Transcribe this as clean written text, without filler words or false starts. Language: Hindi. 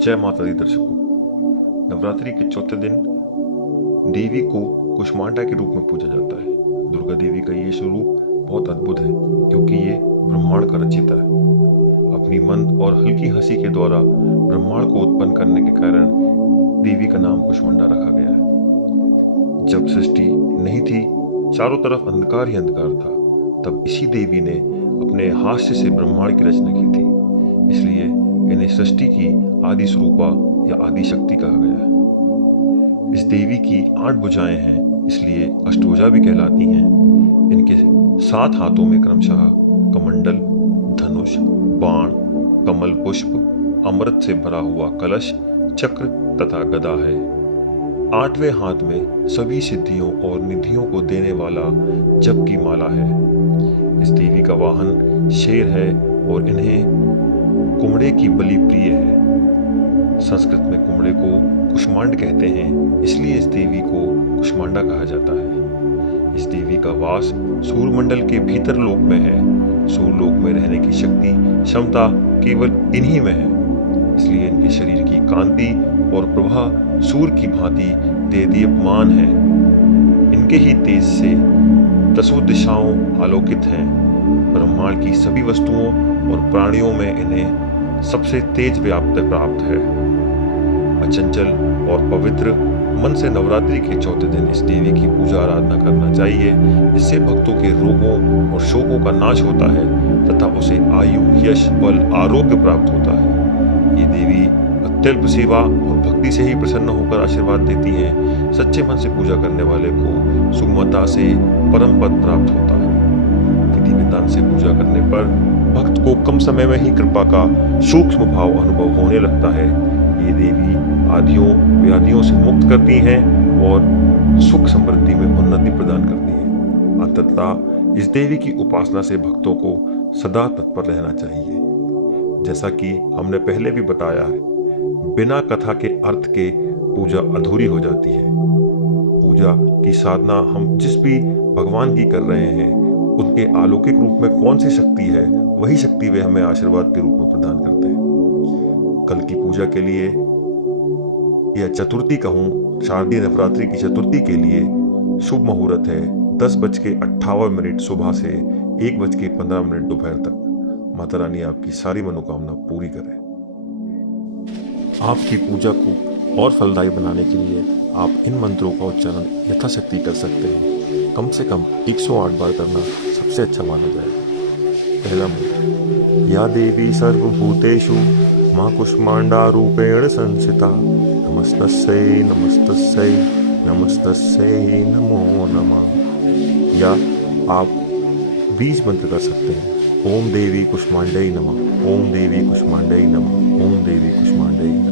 जय माता दी दर्शकों। नवरात्रि के चौथे दिन देवी को कुष्मांडा के रूप में पूजा जाता है। दुर्गा देवी का ये स्वरूप बहुत अद्भुत है क्योंकि ये ब्रह्मांड का रचयिता है। अपनी मंद और हल्की हंसी के द्वारा ब्रह्मांड को उत्पन्न करने के कारण देवी का नाम कुष्मांडा रखा गया है। जब सृष्टि नहीं थी, चारों तरफ अंधकार ही अंधकार था, तब इसी देवी ने अपने हास्य से ब्रह्मांड की रचना की थी। इसलिए इन्हें सृष्टि की आदि स्वरूपा या आदि शक्ति कहा गया है। इस देवी की 8 भुजाएं हैं, इसलिए अष्टभुजा भी कहलाती हैं। इनके 7 हाथों में क्रमशः कमंडल, धनुष, बाण, कमल पुष्प, अमृत से भरा हुआ कलश, चक्र तथा गदा है। 8वें हाथ में सभी सिद्धियों और निधियों को देने वाला जप की माला है। इस देवी का वाहन शेर है और इन्हें कुमड़े की बलि प्रिय है। संस्कृत में कुमड़े को कुष्मांड कहते हैं, इसलिए इस देवी को कुष्मांडा कहा जाता है। इस देवी का वास सूर्यमंडल के भीतर लोक में है। सूर्यलोक में रहने की शक्ति क्षमता केवल इन्हीं में है, इसलिए इनके शरीर की कांति और प्रभा सूर्य की भांति देदीप्यमान है। इनके ही तेज से दसों दिशाओं आलोकित हैं। ब्रह्मांड की सभी वस्तुओं और प्राणियों में इन्हें सबसे तेज व्याप्त प्राप्त है। अचंचल और पवित्र मन से नवरात्रि के चौथे दिन इस देवी की पूजा आराधना करना चाहिए। इससे भक्तों के रोगों और शोकों का नाश होता है तथा उसे आयु, यश, बल, आरोग्य प्राप्त होता है। ये देवी अत्यल्प सेवा और भक्ति से ही प्रसन्न होकर आशीर्वाद देती हैं। सच्चे मन से पूजा करने वाले को सुगमता से परम पद प्राप्त होता है। विधि विधान से पूजा करने पर भक्त को कम समय में ही कृपा का सूक्ष्म भाव अनुभव होने लगता है। ये देवी आदियों व्याधियों से मुक्त करती हैं और सुख समृद्धि में उन्नति प्रदान करती हैं। अंततः इस देवी की उपासना से भक्तों को सदा तत्पर रहना चाहिए। जैसा कि हमने पहले भी बताया है, बिना कथा के अर्थ के पूजा अधूरी हो जाती है। पूजा की साधना हम जिस भी भगवान की कर रहे हैं, उनके अलौकिक रूप में कौन सी शक्ति है, वही शक्ति वे हमें आशीर्वाद के रूप में प्रदान करते हैं। कल की पूजा के लिए या चतुर्थी कहूँ, शारदीय नवरात्रि की चतुर्थी के लिए शुभ मुहूर्त है 10:58 सुबह से 1:15 दोपहर तक। माता रानी आपकी सारी मनोकामना पूरी करे। आपकी पूजा को और फलदायी बनाने के लिए आप इन मंत्रों का उच्चारण यथाशक्ति कर सकते हैं। कम से कम 108 बार करना सबसे अच्छा माना जाएगा। पहला मंत्र, या देवी सर्वभूतेषु मां कुष्मांडा रूपेण संस्थिता, नमस्तस्यै नमस्तस्यै नमस्तस्यै नमो नमः। या आप बीज मंत्र कर सकते हैं, ओम देवी कुष्मांडै नमः, ओम देवी कुष्मांडै नमः, ओम देवी कुष्मांडै नमः।